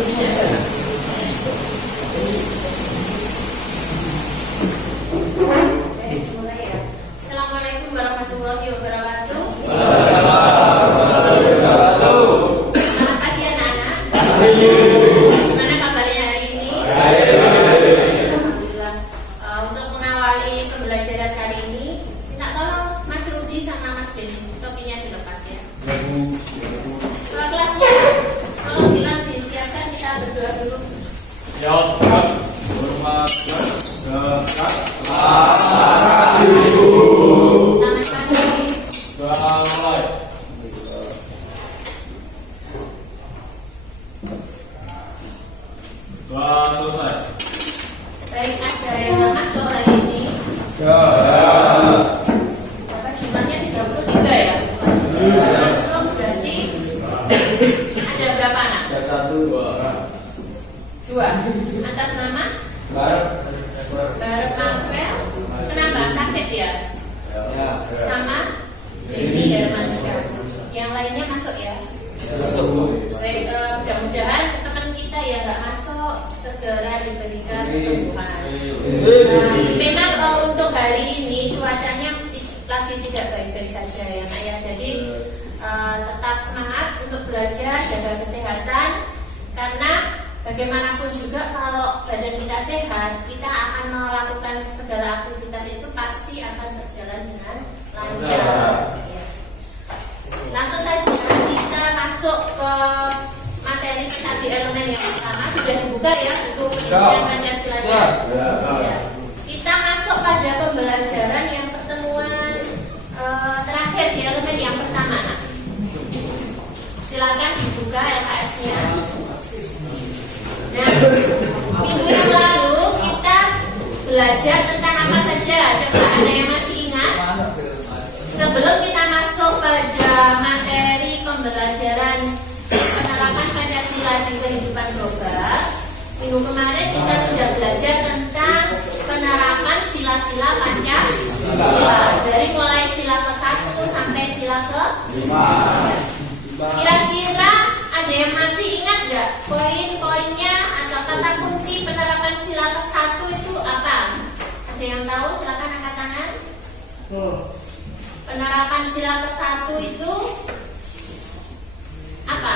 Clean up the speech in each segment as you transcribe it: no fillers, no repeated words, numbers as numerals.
Mulai ya. Assalamualaikum warahmatullahi wabarakatuh. Selamat pagi anak-anak. Gimana kabarnya hari ini? Alhamdulillah. Untuk mengawali pembelajaran kali ini, minta tolong Mas Rudi sama Mas Denis topinya dilepas ya. Ketua kelasnya, kalau bilang disiapkan kita berdoa dulu. Ya Allah, hormat dan Selamat pagi. mulai. Doa selesai. Baik, ada yang nggak masuk hari ini. Bapak jumlahnya 33 ya. Masuk berarti ada berapa anak? Dua. Atas nama Barat Marvel. Kenapa? Sakit ya? Sama Denny Hermansyah. Yang lainnya masuk ya? Baik, mudah-mudahan teman kita yang nggak masuk segera diberikan kesembuhan. Memang untuk hari ini cuacanya lagi tidak baik-baik saja ya Nak ya. Jadi tetap semangat untuk belajar, jaga kesehatan. Karena bagaimanapun juga kalau badan kita sehat, kita akan melakukan segala aktivitas itu pasti akan berjalan dengan lancar. Ya. Langsung saja kita masuk ke materi kita di elemen yang pertama. Sudah dibuka ya buku pendidikan Pancasilanya. Ya. Kita masuk pada pembelajaran yang pertemuan terakhir di elemen yang pertama. Silakan dibuka LKS-nya. Nah, minggu yang lalu kita belajar tentang apa saja? Coba ada yang masih ingat? Sebelum kita masuk pada materi pembelajaran penerapan Pancasila di kehidupan global, minggu kemarin kita sudah belajar tentang penerapan sila-sila Pancasila dari mulai sila ke-1 sampai sila ke-5. Kira-kira ada yang masih ingat nggak poin-poinnya atau kata kunci penerapan sila ke-1 itu apa? Ada yang tahu? Silakan angkat tangan. Penerapan sila ke-1 itu apa?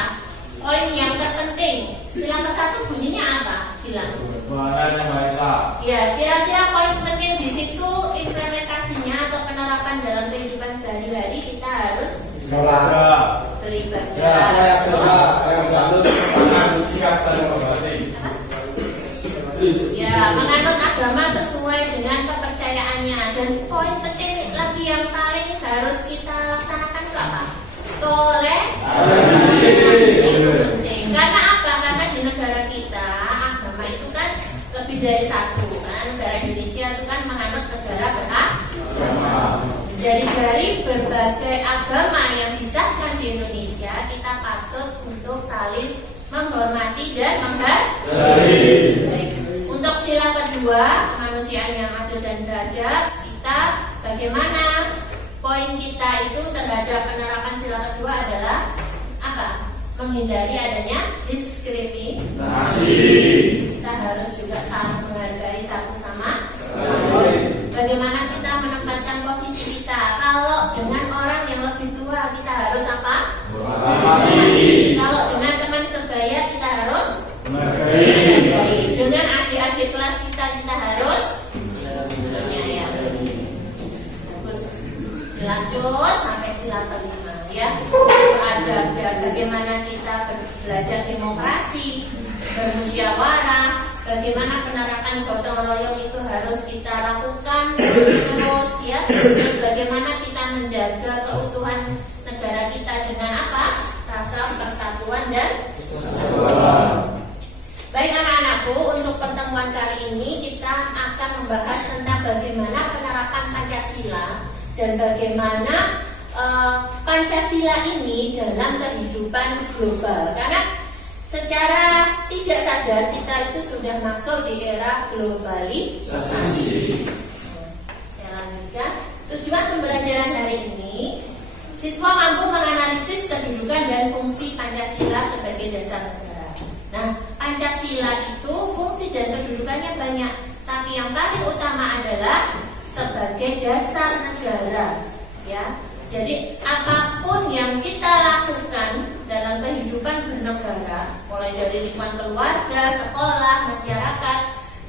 Poin yang terpenting. Sila ke-1 bunyinya apa? Bilang. Tuhan Yang Maha Esa. Ya, kira-kira poin penting di situ implementasinya atau penerapan dalam kehidupan sehari-hari kita harus beribadah. Ya, menganut agama sesuai dengan kepercayaannya. Dan poin penting lagi yang paling harus kita laksanakan itu apa? Toleransi itu penting. Karena apa? Karena di negara kita agama itu kan lebih dari satu. Karena negara Indonesia itu kan menganut negara beragama. Jadi dari berbagai agama yang disahkan di Indonesia, kita patut untuk saling menghormati dan menghargai. Baik. Untuk sila kedua, kemanusiaan yang adil dan beradab, kita bagaimana poin kita itu terhadap penerapan sila kedua adalah apa? Menghindari adanya diskriminasi. Kita harus juga saling menghargai satu sama lain. Bagaimana kita menempatkan posisi kita? Kalau dengan orang yang lebih tua kita harus apa? Hormati. Kalau dengan teman sebaya kita harus menghargai. Dengan adik-adik kelas kita harus menyayangi. Terus dilanjut sampai sila kelima ya. Ada bagaimana kita belajar demokrasi, bermusyawarah, bagaimana penerapan gotong royong itu harus kita lakukan terus ya. Terus bagaimana kita menjaga keutuhan negara kita dengan apa? Rasa persatuan dan kesatuan. Baik anak-anakku, untuk pertemuan kali ini kita akan membahas tentang bagaimana penerapan Pancasila dan bagaimana Pancasila ini dalam kehidupan global. Karena secara tidak sadar kita itu sudah masuk di era globalisasi. Saya lanjutkan. Tujuan pembelajaran hari ini, siswa mampu menganalisis kedudukan dan fungsi Pancasila sebagai dasar negara. Nah, Pancasila itu fungsi dan kedudukannya banyak, tapi yang paling utama adalah sebagai dasar negara, ya. Jadi apapun yang kita lakukan dalam kehidupan bernegara, mulai dari lingkungan keluarga, sekolah, masyarakat,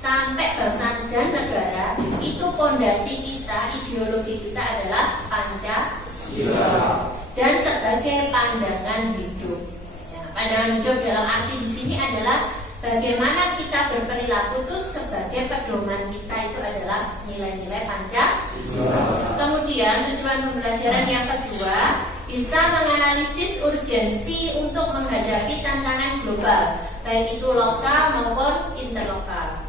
sampai bangsa dan negara, itu pondasi kita, ideologi kita adalah Pancasila dan sebagai pandangan hidup. Ya, pandangan hidup dalam arti di sini adalah bagaimana kita berperilaku itu sebagai pedoman kita itu adalah nilai-nilai Pancasila. Kemudian tujuan pembelajaran yang kedua, bisa menganalisis urgensi untuk menghadapi tantangan global, baik itu lokal maupun interlokal.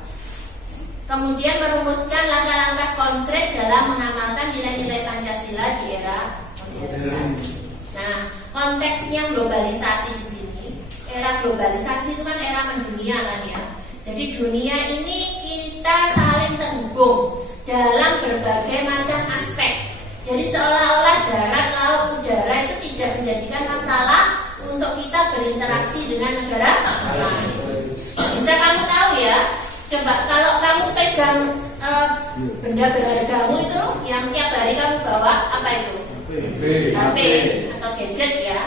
Kemudian merumuskan langkah-langkah konkret dalam mengamalkan nilai-nilai Pancasila di era modernisasi. Nah, konteksnya globalisasi di sini. Era globalisasi itu kan era mendunia kan ya. Jadi dunia ini kita saling terhubung dalam berbagai macam aspek. Jadi seolah-olah darat, laut, udara itu tidak menjadikan masalah untuk kita berinteraksi dengan negara lain. Bisa kamu tahu ya, coba kalau kamu pegang benda berhargamu itu yang tiap hari kamu bawa, apa itu? HP atau gadget ya.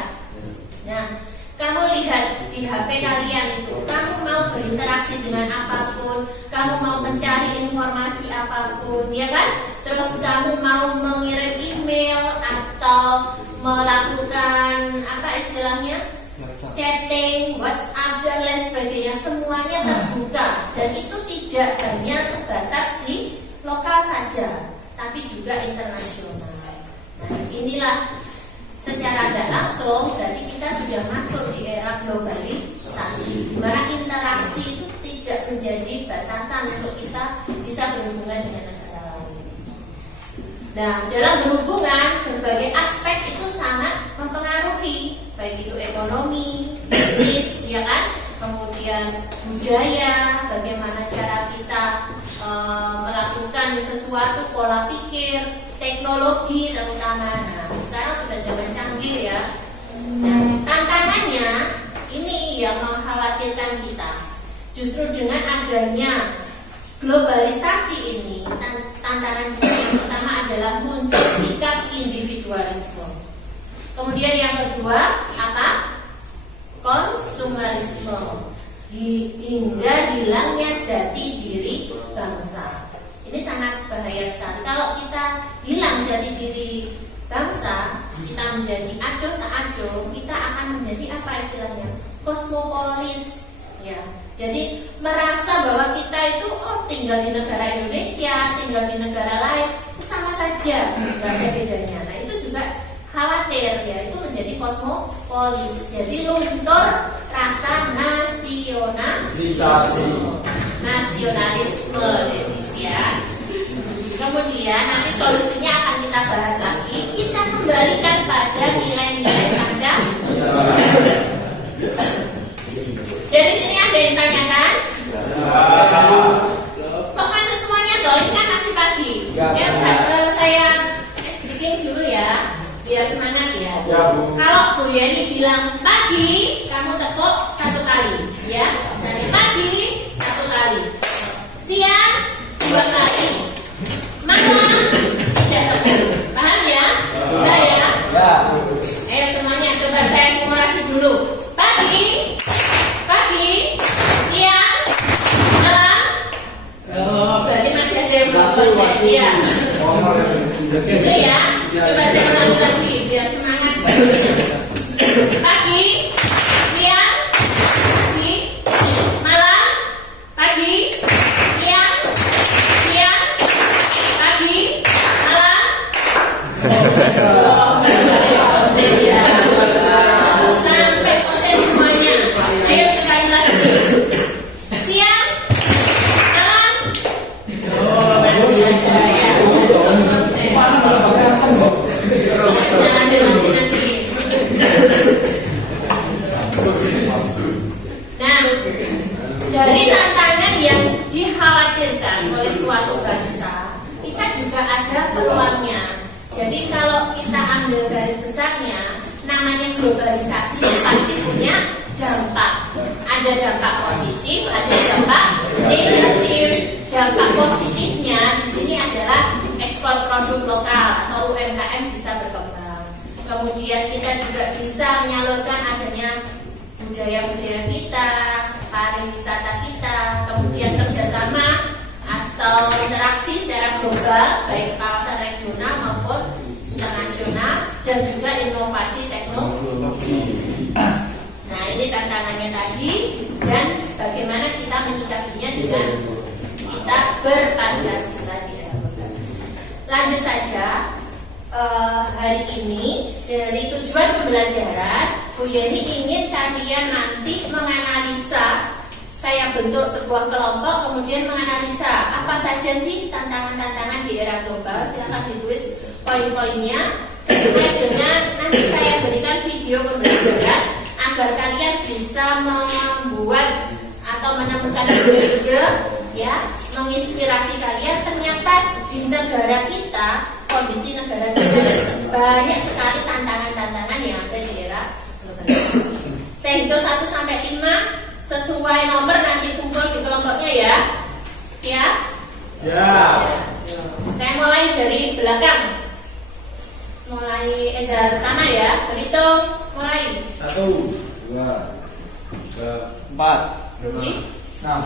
Nah, kamu lihat di HP kalian itu, kamu mau berinteraksi dengan apapun, kamu mau mencari informasi apapun, ya kan? Terus kamu mau mengirim email atau melakukan apa istilahnya? Chatting, WhatsApp dan lain sebagainya, semuanya terbuka dan itu tidak hanya sebatas di lokal saja, tapi juga internasional. Nah, inilah secara tidak langsung berarti kita sudah masuk di era globalisasi, di mana interaksi itu tidak menjadi batasan untuk kita bisa berhubungan dengan negara lain. Nah, dalam berhubungan berbagai aspek itu sangat mempengaruhi, baik itu ekonomi, bisnis, ya kan, kemudian budaya, bagaimana cara kita melakukan sesuatu, pola pikir, teknologi terutama. Nah, sekarang sudah zaman canggih ya. Nah, tantangannya ini yang mengkhawatirkan kita. Justru dengan adanya globalisasi ini, tantangan kita yang pertama adalah muncul sikap individualisme. Kemudian yang kedua apa? Konsumerisme. Hingga hilangnya jati diri bangsa. Ini sangat bahaya sekali. Kalau kita hilang jati diri bangsa, kita menjadi acuh tak acuh, kita akan menjadi apa istilahnya? Kosmopolis. Ya. Jadi merasa bahwa kita itu tinggal di negara Indonesia, tinggal di negara lain, itu sama saja, nggak ada bedanya. Nah itu juga khawatir ya, itu menjadi kosmopolis. Jadi luntur rasa nasionalisme ya. Kemudian nanti solusinya akan kita bahas lagi. Kita kembalikan pada nilai-nilai Pancasila. Dari sini ada yang tanyakan? Kok ngantuk semuanya toh? Ini kan masih pagi. Ya, saya breaking dulu ya, biar semangat ya. Kalau Bu Yeni bilang pagi, kamu tepuk 1 kali, ya. Misalnya pagi 1 kali, siang 2 kali, malam tidak tepuk. Paham ya? Bisa ya? Ayo semuanya coba saya simulasi dulu. Pagi, siang, malam. Berarti masih ada yang belum selesai. Iya. Gitu ya. Coba saya ulangi lagi biar semangat. Pagi, siang, malam, pagi, siang, pagi, malam. Sampai selesai semuanya. Ayo sekali lagi. Siang, malam. Nah, dari tantangan yang dikhawatirkan oleh suatu bangsa, kita juga ada peluangnya. Jadi kalau kita ambil garis besarnya, namanya globalisasi pasti punya dampak. Ada dampak positif, ada dampak negatif. Dampak positifnya di sini adalah ekspor produk lokal atau UMKM bisa berkembang. Kemudian kita juga bisa menyalurkan adanya budaya-budaya kita, pariwisata kita, kemudian kerjasama atau interaksi secara global baik kawasan regional maupun internasional, dan juga inovasi teknologi. Nah, ini tantangannya tadi, dan bagaimana kita menyikapinya dengan kita berpancasila di era modern. Lanjut saja, hari ini dari tujuan pembelajaran Bu Yeni ingin kalian nanti menganalisa. Saya bentuk sebuah kelompok, kemudian menganalisa apa saja sih tantangan-tantangan di era global. Silahkan ditulis poin-poinnya sesuai dengan nanti saya berikan video pembelajaran agar kalian bisa membuat atau menemukan ide-ide, ya, menginspirasi kalian. Ternyata di negara kita, kondisi negara kita banyak sekali tantangan-tantangan yang ada di era global. Saya hitung 1 sampai 5. Sesuai nomor nanti kumpul di kelompoknya ya. Siap? Ya. Saya mulai dari belakang. Mulai Eza pertama ya. Berhitung, mulai. 1, 2, 3, 4, 5, 6,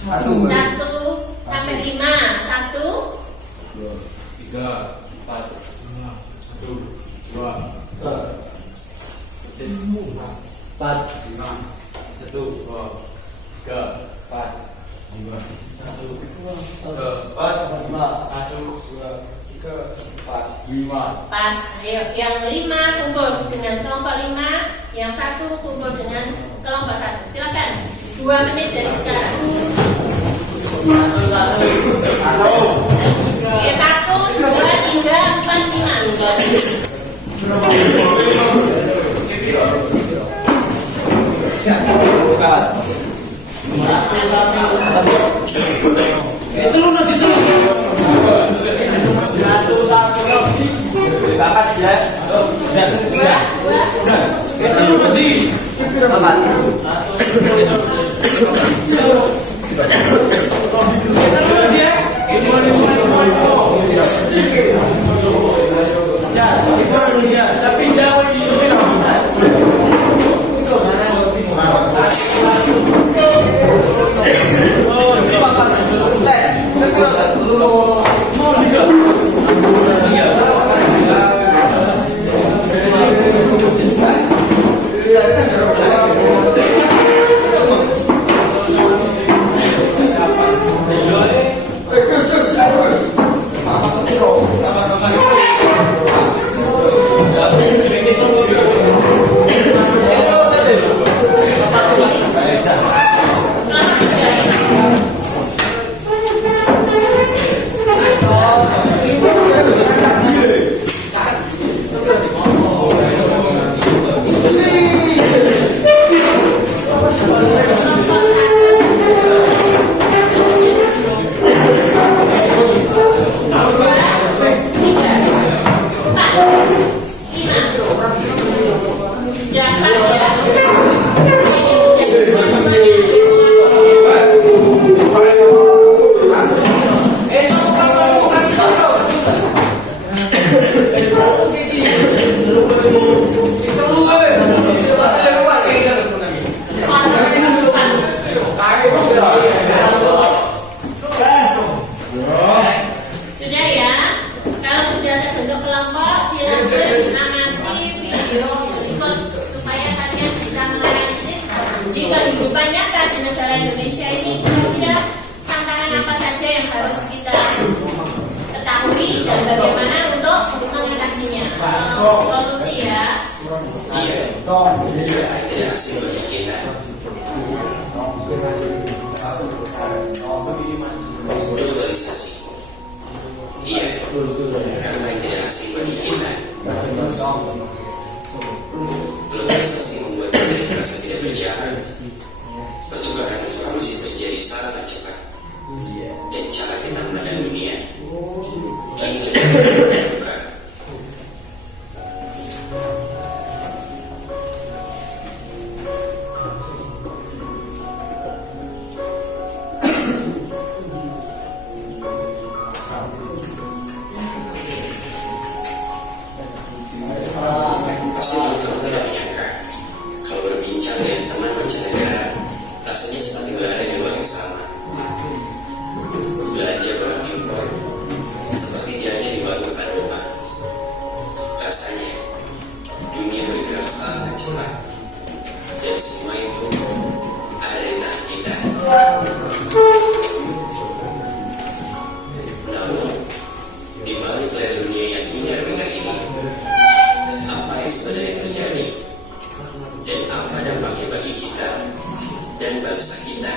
1 sampai 5. 1, 2, 3, 4, 5, 1, 2, 4, 5, 1, 2, 3, 4, 5, 1, 2, 5. pas. Ayo, yang 5 kumpul dengan kelompok 5, yang 1 kumpul dengan kelompok 1. Silakan. 2 menit dari sekarang. Ya, 1, 2, 3, 4, 5. Itu lu nanti tuh. Bapak ya. Itu lu nanti. Bapak. Tapi jauh di Sudah ya. Kalau sudah terbentuk kelompok, silakan amati video berikut supaya kalian bisa menganalisis di kehidupan nyata di negara Indonesia ini kira-kira tantangan apa saja yang harus kita ketahui dan bagaimana untuk mengatasinya. Solusi ya. Iya, tidak asing bagi kita. Globalisasi. Iya, karena tidak asing bagi kita. Globalisasi membuat dunia terasa tidak berjalan. Pertukaran informasi terjadi sangat cepat. Dan cara kita memandang dunia kini lebih terbuka. dengan teman mancanegara, rasanya seperti berada di ruang yang sama. Belanja barang impor seperti jajan di warung depan rumah. Rasanya dunia bergerak sangat cepat, dan semua itu ada di tangan kita. Namun, di balik layar dunia yang hingga rekan ini, apa yang sebenarnya terjadi? Dan apa dampaknya bagi kita dan bangsa kita?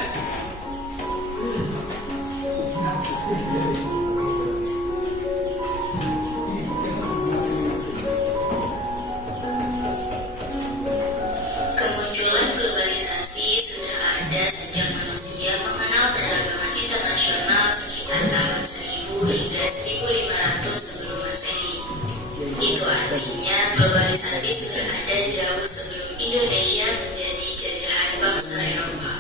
Kemunculan globalisasi sudah ada sejak manusia mengenal perdagangan internasional sekitar tahun 1000 hingga 1500 sebelum Masehi. Itu artinya globalisasi sudah ada jauh sebelum Indonesia menjadi jajahan bangsa Eropa.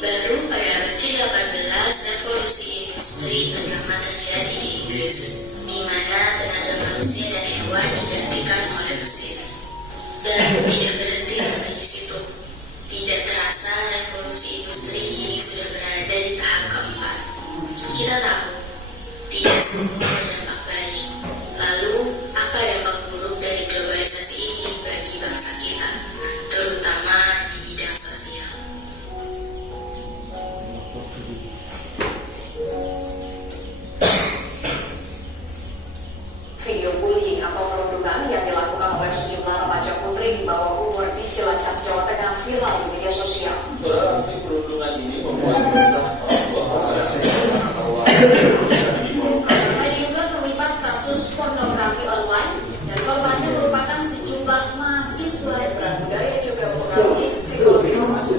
Baru pada abad ke-18 revolusi industri pertama terjadi di Inggris, di mana tenaga manusia dan hewan digantikan oleh mesin. Dan tidak berhenti sampai di situ. Tidak terasa revolusi industri kini sudah berada di tahap keempat. Kita tahu, tidak semua berdampak baik. Lalu, apa dampak buruk dari globalisasi ini bagi bangsa kita, terutama di bidang sosial? Video bullying atau perundungan yang dilakukan oleh sejumlah remaja putri di bawah umur di Cilacap, Jawa Tengah viral di media sosial. Aksi perundungan ini membuat resah orang tua bahwa Mereka diduga terlibat kasus pornografi online dan korbannya merupakan sejumlah mahasiswa Islam budaya juga mempengaruhi psikologis remaja.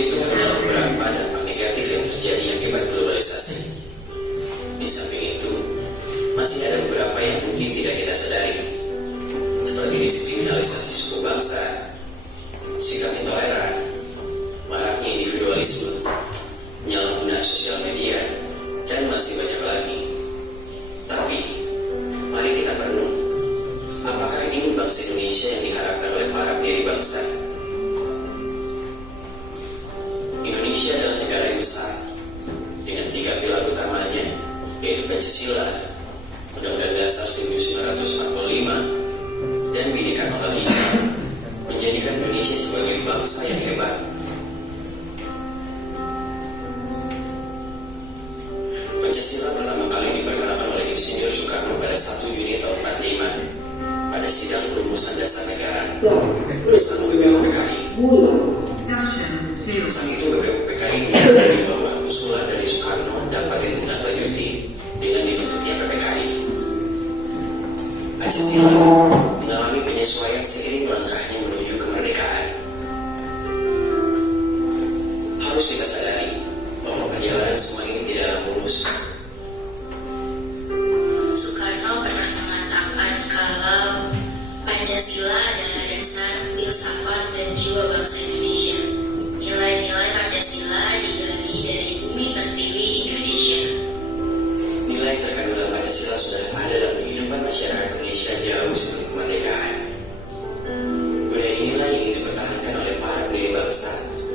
Itu adalah beberapa dampak negatif yang terjadi akibat globalisasi. Di samping itu, masih ada beberapa yang mungkin tidak kita sadari, seperti diskriminalisasi suku bangsa, sikap intoleran, maraknya individualisme, penyalahgunaan sosial media, dan masih banyak lagi. Tapi, mari kita renung, apakah ini bangsa Indonesia yang diharapkan oleh para pendiri bangsa? Indonesia adalah negara yang besar, dengan 3 pilar utamanya, yaitu Pancasila, Undang-Undang Dasar 1945, dan Bhinneka Tunggal Ika, menjadikan Indonesia sebagai bangsa yang hebat. Pancasila pertama kali diperkenalkan oleh Insinyur Soekarno pada 1 Juni tahun 45 pada sidang perumusan dasar negara bersama BPUPKI. Saat itu BPUPKI menyadari bahwa usulan dari Soekarno dapat ditindaklanjuti dengan dibentuknya PPKI. Pancasila mengalami penyesuaian seiring langkahnya menuju kemerdekaan. Harus kita sadari bahwa perjalanan semua ini tidaklah mulus. Soekarno pernah mengatakan kalau Pancasila adalah dasar filsafat dan jiwa bangsa Indonesia. Nilai-nilai Pancasila digali dari bumi pertiwi Indonesia. Nilai terkandung dalam Pancasila sudah ada dalam kehidupan masyarakat Indonesia jauh sebelum kemerdekaan. Budaya inilah yang ingin dipertahankan oleh para pendiri bangsa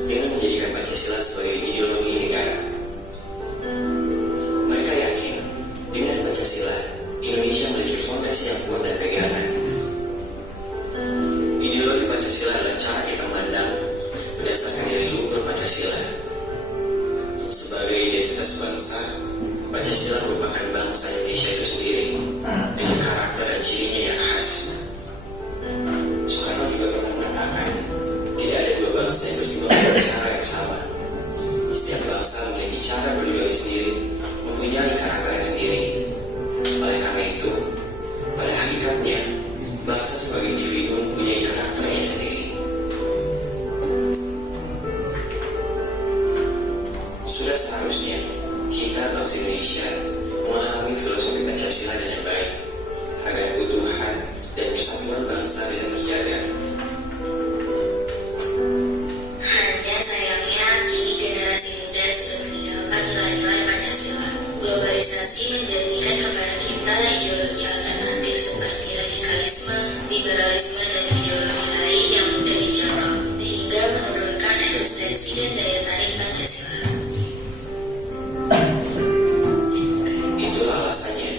dengan menjadikan Pancasila sebagai ideologi negara. Mereka yakin dengan Pancasila, Indonesia memiliki fondasi yang kuat dan pegangan. Ideologi Pancasila adalah cara kita memandang berdasarkan nilai luhur Pancasila. Sebagai identitas bangsa, Pancasila merupakan bangsa Indonesia itu sendiri dengan karakter dan cirinya yang khas. Soekarno juga pernah mengatakan, tidak ada dua bangsa yang berjuang dengan cara yang sama. Setiap bangsa memiliki cara berjuang sendiri, mempunyai karakternya sendiri. Oleh karena itu, pada hakikatnya, bangsa sebagai individu mempunyai karakternya sendiri. Sudah seharusnya kita bangsa Indonesia memahami filosofi Pancasila dengan baik agar keutuhan dan persatuan bangsa bisa terjaga. Hanya sayangnya eksistensi dan daya tarik Pancasila. Itulah alasannya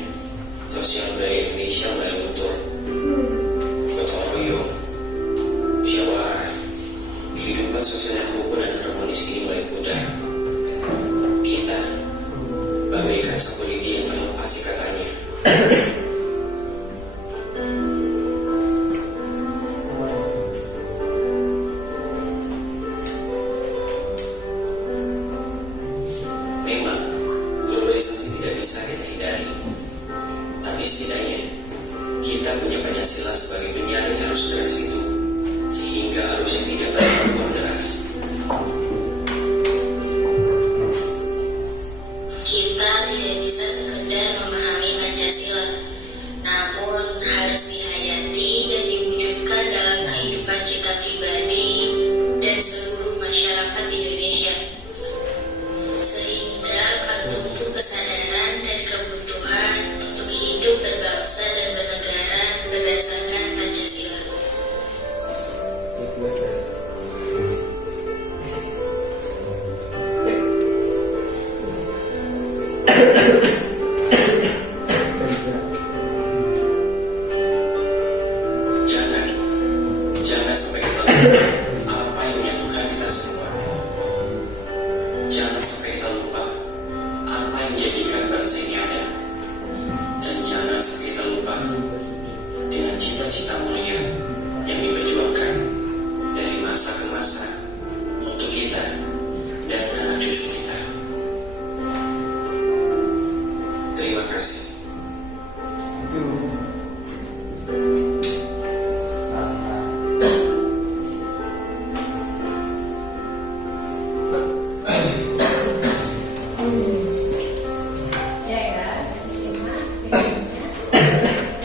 sosial budaya Indonesia mulai luntur. Gotong royong, musyawarah, kehidupan sosial yang rukun dan harmonis kini mulai pudar. Kita bagaikan sapu lidi yang terlepas ikatannya. Memang globalisasi tidak bisa kita hindari, tapi setidaknya kita punya Pancasila sebagai penyaring arus deras itu, sehingga arusnya tidak terlalu deras. Kita tidak bisa sekedar memahami Pancasila, namun harus dihayati dan diwujudkan dalam kehidupan kita pribadi dan seluruh masyarakat Indonesia, sehingga akan tumbuh kesadaran dan kebutuhan untuk hidup berbangsa dan bernegara berdasarkan Pancasila. Jangan sampai kita lupa apa yang menyatukan kita semua. Jangan sampai kita lupa apa yang menjadikan bangsa ini ada. Dan jangan sampai kita lupa dengan cita-cita mulia yang diperjuangkan dari masa ke masa untuk kita dan anak cucu kita. Terima kasih.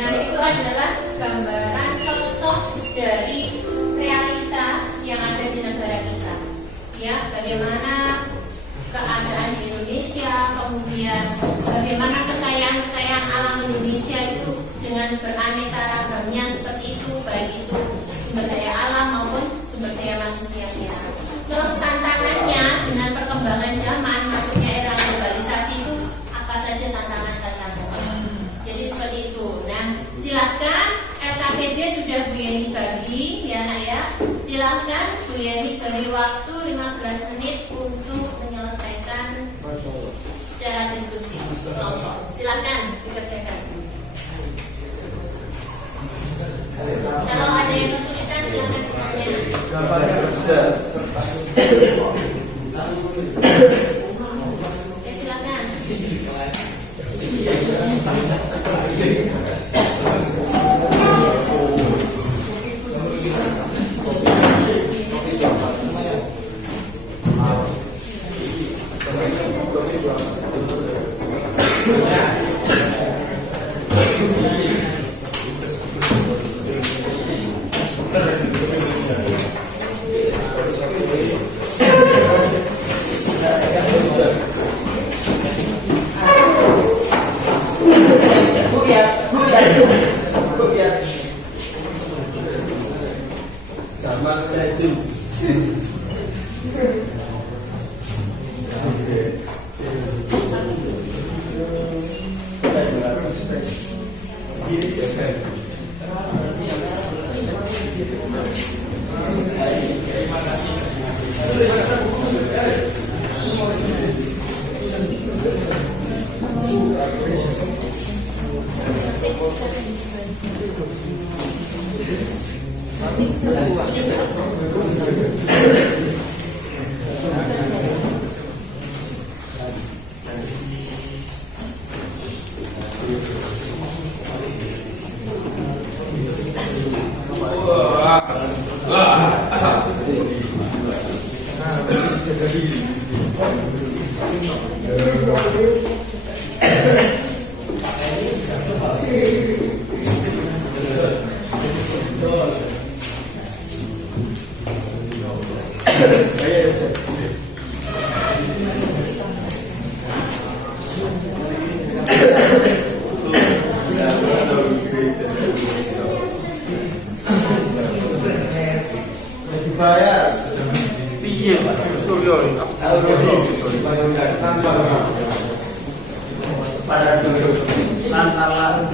Nah, itu adalah gambaran contoh dari realita yang ada di negara kita. Ya, bagaimana keadaan di Indonesia, kemudian bagaimana kekayaan alam Indonesia itu dengan beraneka ragamnya seperti itu, baik itu sumber daya alam maupun sumber daya manusianya. Terus tantangannya dengan perkembangan zaman, masuknya era globalisasi itu apa saja tantangan-tantangannya. Jadi seperti itu. Nah, silahkan LKPD sudah Bu Yeni bagi, ya nak ya. Silahkan Bu Yeni beri waktu 15 menit untuk menyelesaikan secara diskusi. Silahkan dikerjakan. Kalau ada yang kesulitan, silahkan bertanya. Ya, silakan. Iya, Suryo. Pada dulu lantaran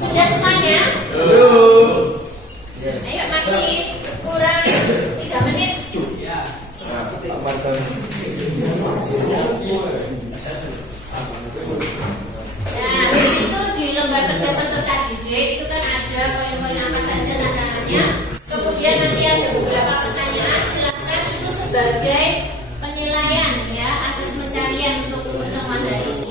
Sudah semuanya? Ayo, masih kurang 3 menit. Nah, itu di lembar kerja peserta didik itu kan ada poin-poin apa saja tantangannya. Kemudian nanti ada beberapa pertanyaan. Silakan itu sebagai penilaian ya, asesmen kalian untuk pertemuan hari ini.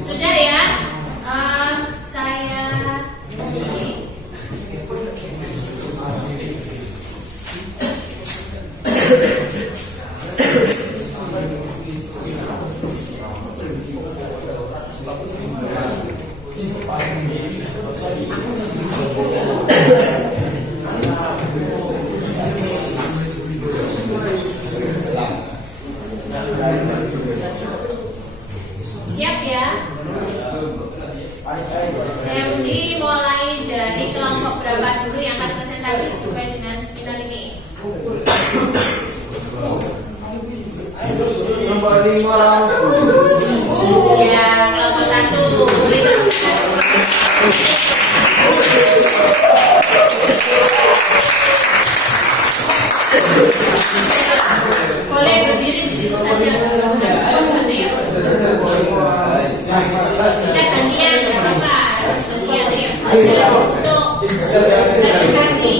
Sudah ya, Siap ya? Saya undi mulai dari kelompok berapa dulu yang akan presentasi sesuai dengan seminar ini. Nomor 5 orang. Ya, kelompok 1. Boleh berdiri di situ saja. Bisa gantian, nggak apa-apa. Gantian ya. Untuk presentasi.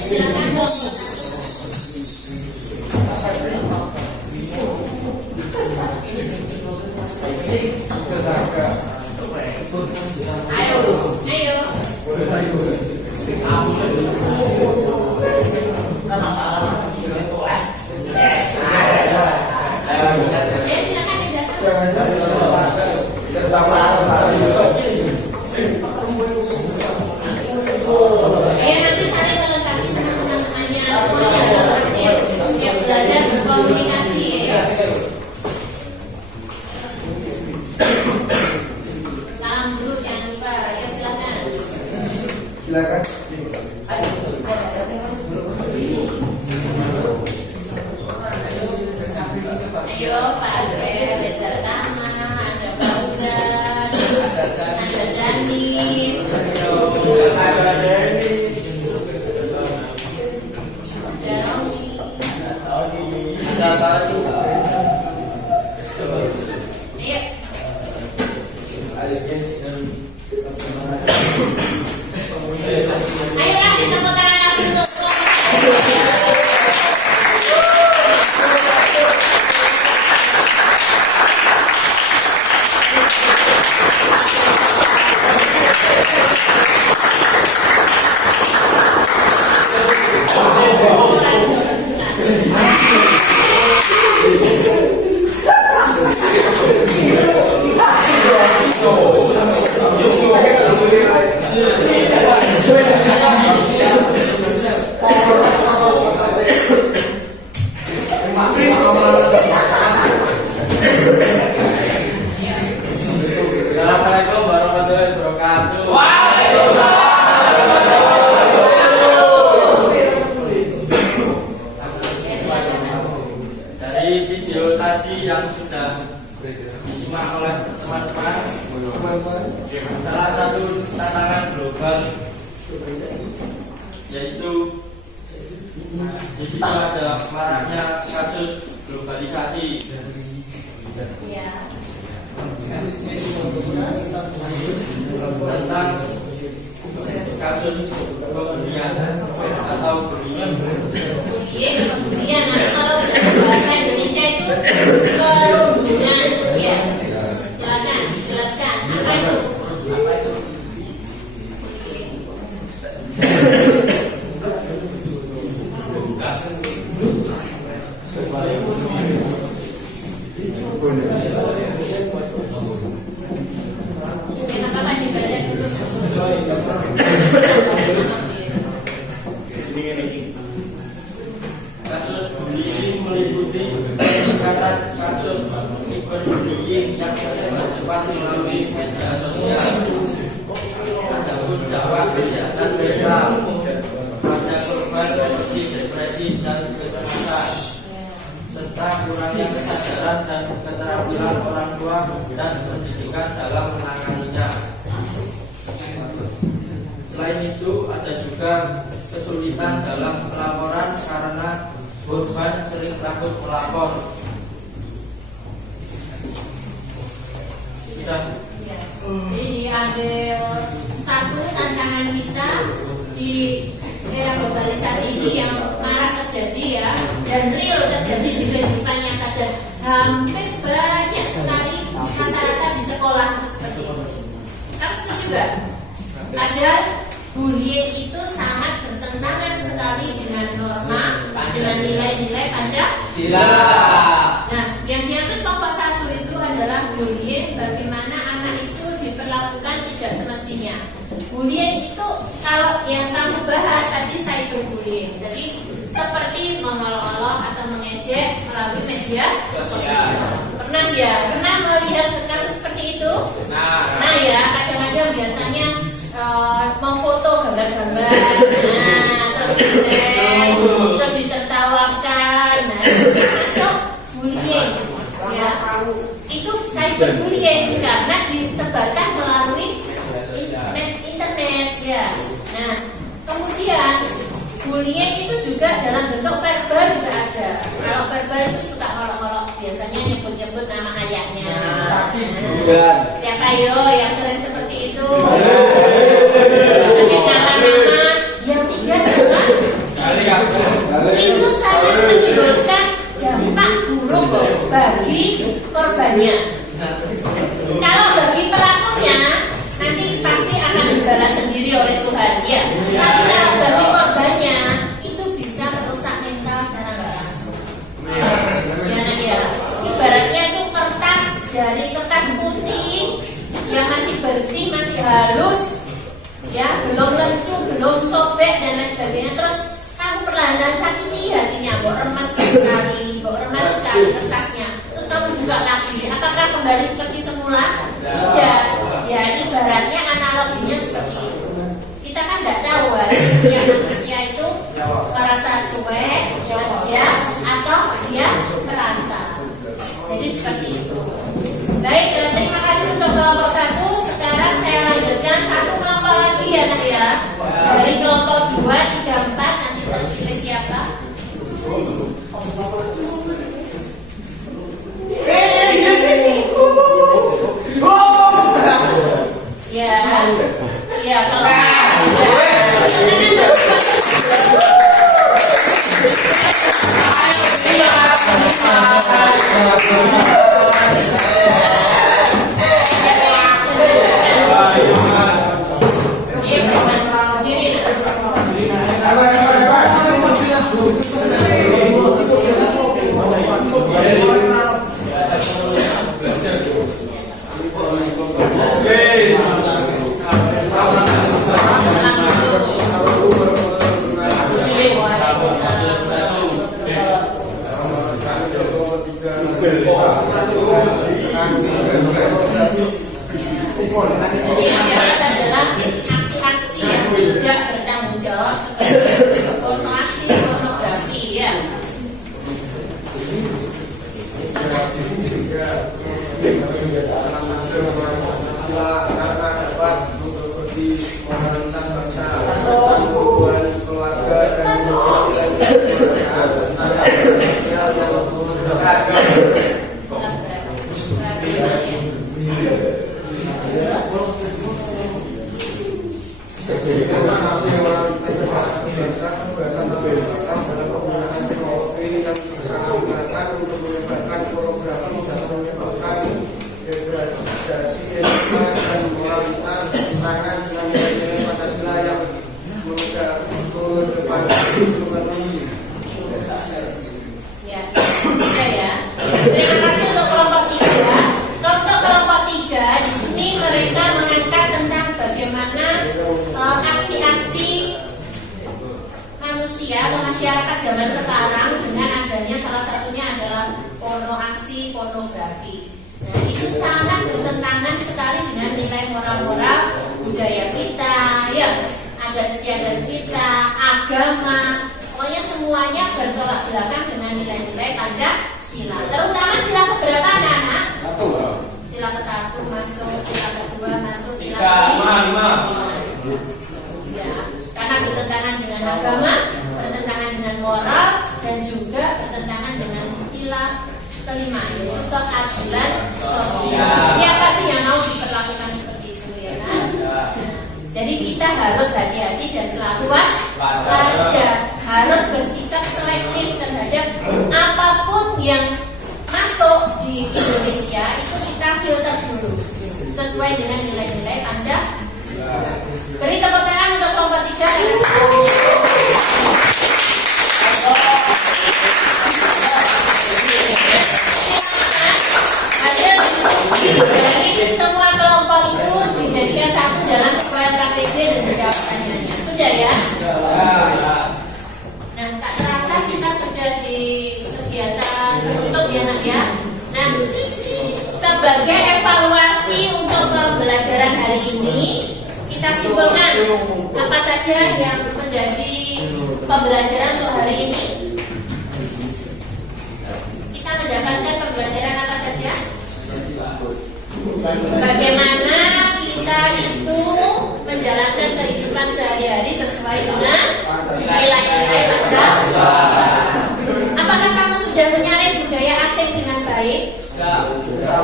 Silakan. Ayo. Nanti saling melengkapi sama teman-temannya semuanya aktif, siap belajar berkomunikasi ya. Salam dulu jangan lupa ya, silakan. Silakan. Ayo Pak Asfer, belajar Tama, ada Fauzan, ada Danis, ada Romi. Ayo kasih tepuk tangan lagi untuk Assalamualaikum warahmatullahi wabarakatuh. Dari video tadi yang sudah disimak oleh teman-teman, salah satu tantangan global yaitu di situ ada maraknya kasus globalisasi. ya. Tentang kasus pemberian atau bullying. Bullying, nanti kalau bahasa Indonesia itu perundungan, ya. Silakan, jelaskan apa itu? Apa dibaca dulu? Kasus bullying meliputi peningkatan kasus cyberbullying yang tercepat melalui media sosial. Adapun dampak kesehatan mental pada korban seperti depresi dan kecemasan, serta kurangnya kesadaran dan keterampilan orang tua dan pendidikan dalam menanganinya. Selain itu, ada juga kesulitan dalam pelaporan karena korban sering takut melapor. Sudah. Jadi diambil satu tantangan kita di era globalisasi ini yang marak terjadi ya, dan real terjadi di kehidupan nyata, dan hampir banyak sekali rata-rata di sekolah itu seperti ini. Kamu setuju nggak? Ada bullying itu sangat bertentangan sekali dengan norma, dengan nilai-nilai Pancasila. Nah, yang kamu bahas tadi cyberbullying. Jadi seperti mengolok-olok atau mengejek melalui media sosial. Pernah melihat kasus seperti itu? Nah ya, kadang-kadang biasanya memfoto gambar-gambar, terus ditertawakan, masuk bullying, ya. Itu cyberbullying karena disebarkan melalui internet, ya. Nah, kemudian bullying itu juga dalam bentuk verbal juga ada. Kalau verbal itu suka ngolok-ngolok, biasanya nyebut-nyebut nama ayahnya. Siapa yo yang sering seperti itu? Pakai nama-nama yang tidak jelas. Itu sangat menimbulkan dampak buruk bagi korbannya. Kalau bagi pelakunya nanti pasti akan dibalas sendiri oleh Tuhan, ya. Tapi kalau bagi korbannya itu bisa merusak mental secara nggak langsung. Ya, ibaratnya itu kertas dari kertas putih yang masih bersih, masih halus, ya, belum lencu, belum sobek dan lain sebagainya. Terus kamu perlahan-lahan sakiti hatinya, mbok remas sekali kertasnya. Terus kamu buka lagi, apakah kembali seperti semula? Tidak. Ya, ibaratnya analoginya seperti itu. Kita kan nggak tahu ya, manusia itu merasa cuek, ya, atau dia merasa. Jadi seperti itu. Baik, terima kasih untuk kelompok 1. Sekarang saya lanjutkan satu kelompok lagi ya, nak ya. Dari kelompok 2, 3, 4 nanti terpilih siapa? Ya, kalau jadi yang diangkat adalah aksi-aksi yang tidak bertanggung jawab seperti pornografi, ya. Terima kasih untuk kelompok 3. Untuk kelompok 3 di sini mereka mengangkat tentang bagaimana aksi-aksi manusia atau masyarakat zaman sekarang dengan adanya salah satunya adalah pornografi. Nah, itu sangat bertentangan sekali dengan nilai moral-moral budaya kita, ya, adat istiadat kita, agama. Pokoknya semuanya bertolak belakang dengan nilai-nilai Pancasila. Terutama sila keberapa, anak-anak? Sila ke-1 masuk, sila ke-2 masuk, sila ke-5. Ya, karena bertentangan dengan agama, bertentangan dengan moral, dan juga bertentangan dengan sila ke-5, yaitu keadilan sosial. Siapa sih yang mau diperlakukan seperti itu, ya kan? Jadi kita harus hati-hati dan selalu waspada, harus bersikap selektif terhadap apapun yang masuk di Indonesia. Itu kita filter dulu sesuai dengan nilai-nilai Pancasila. Beri tepuk tangan untuk kelompok 3. Hasil diskusi dari semua kelompok itu dijadikan satu dalam sebuah KTP dan menjawab pertanyaannya. Sudah ya? Nah, sebagai evaluasi untuk pembelajaran hari ini, kita simpulkan apa saja yang menjadi pembelajaran untuk hari ini. Kita mendapatkan pembelajaran apa saja? Bagaimana kita itu menjalankan kehidupan sehari-hari sesuai dengan nilai-nilai Pancasila. Apakah kamu sudah menyaring budaya asing dengan baik?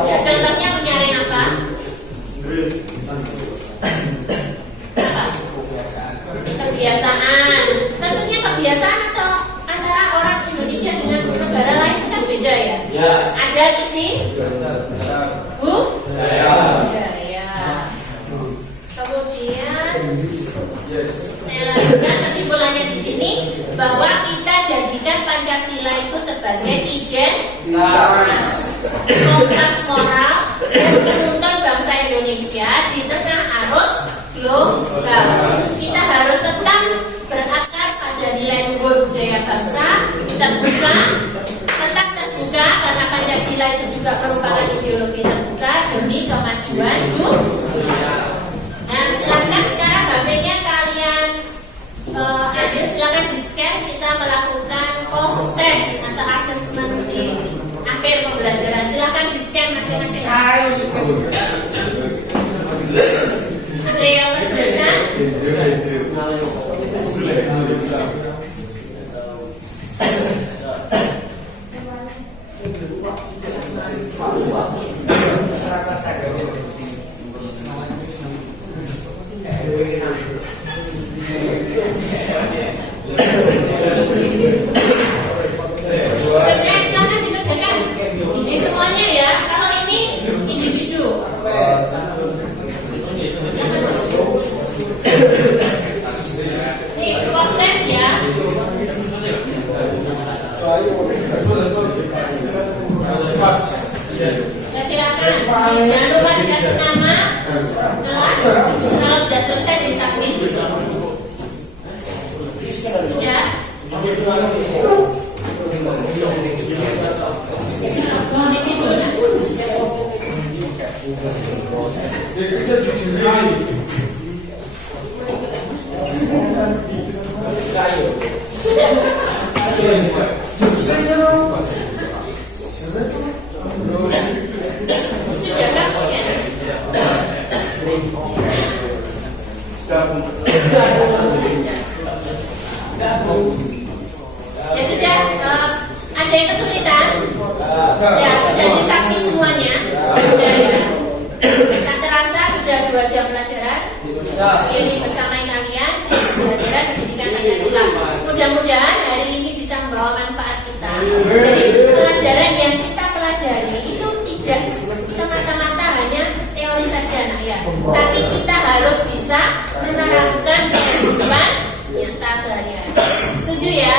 Ya, contohnya menyaring apa? Kebiasaan. Tentunya kebiasaan atau antara orang Indonesia dengan negara lain itu kan beda ya. Ada isi budaya. Kemudian saya lanjutkan kesimpulannya di sini bahwa kita jadikan Pancasila itu sebagai identitas kompas moral menuntun bangsa Indonesia di tengah arus global. Kita harus tetap berakar pada nilai luhur budaya bangsa, tetap terbuka karena Pancasila itu juga merupakan ideologi terbuka demi kemajuan dunia. Nah, silakan sekarang HP-nya kalian ambil, silakan di scan, kita melakukan post test atau assessment di akhir pembelajaran. Silakan di scan masing-masing. Ada yang kesulitan? Silakan dikerjakan. Ini semuanya ya. Kalau ini individu. Nih proses ya. Ya silakan. Jangan lupa dikasih nama, kelas. Kalau sudah selesai disubmit. Sudah. Ya sudah, ada yang kesulitan? Ya, sudah disubmit semuanya. Sudah ya. Tak terasa sudah 2 jam pelajaran. Ini bersama kalian pelajaran pendidikan Pancasila. Mudah-mudahan hari ini bisa membawa manfaat kita. Jadi pelajaran yang kita pelajari itu tidak semata-mata hanya teori saja, nah ya. Tapi kita harus bisa menerapkan kehidupan nyata sehari-hari. Setuju ya?